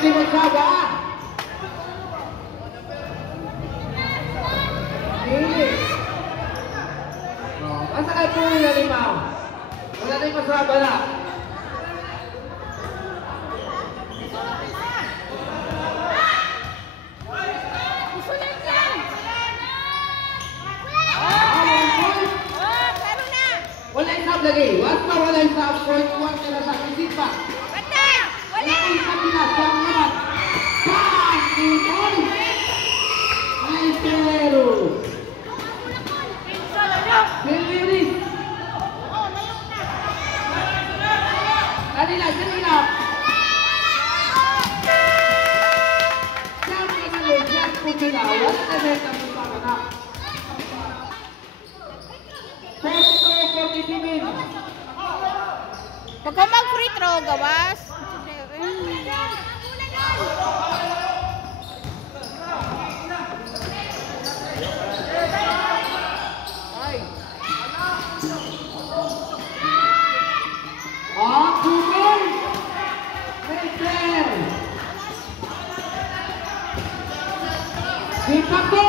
hindi magsaba. Hindi. Basta kayo po yung limaw. Wala na yung magsaba na. Wala yung sab lagi. Wala yung sab. Point 1 ka na sa isip pa. Wala yung sab nila. Siyang naman. Bang! Ipon! Maestro! Biliris! Kanila! Siyang kanalo. Siyang kumila. Wala na rin ang mga na. 42-47. Pagka mag-free throw, gawas. Kuboy! Maker! Sipako!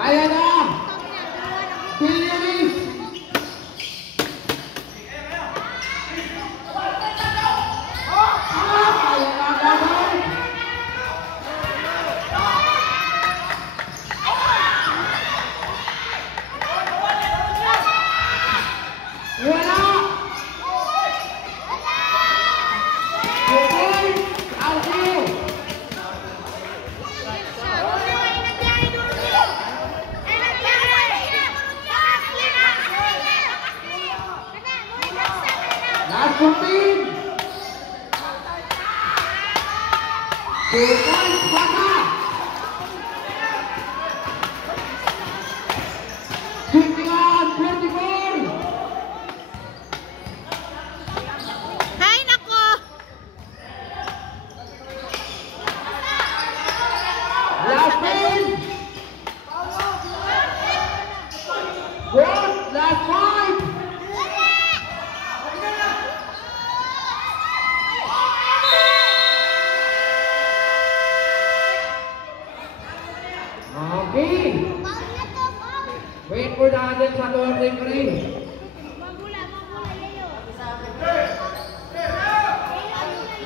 Ayan na! Biliris! Ayan na, gabay! Wala! Kumpin! Bukan baka! Tingnan! 44! Hay nako! Last pin! Good! Last 5! Okay. Wait for the other sa 2 referee.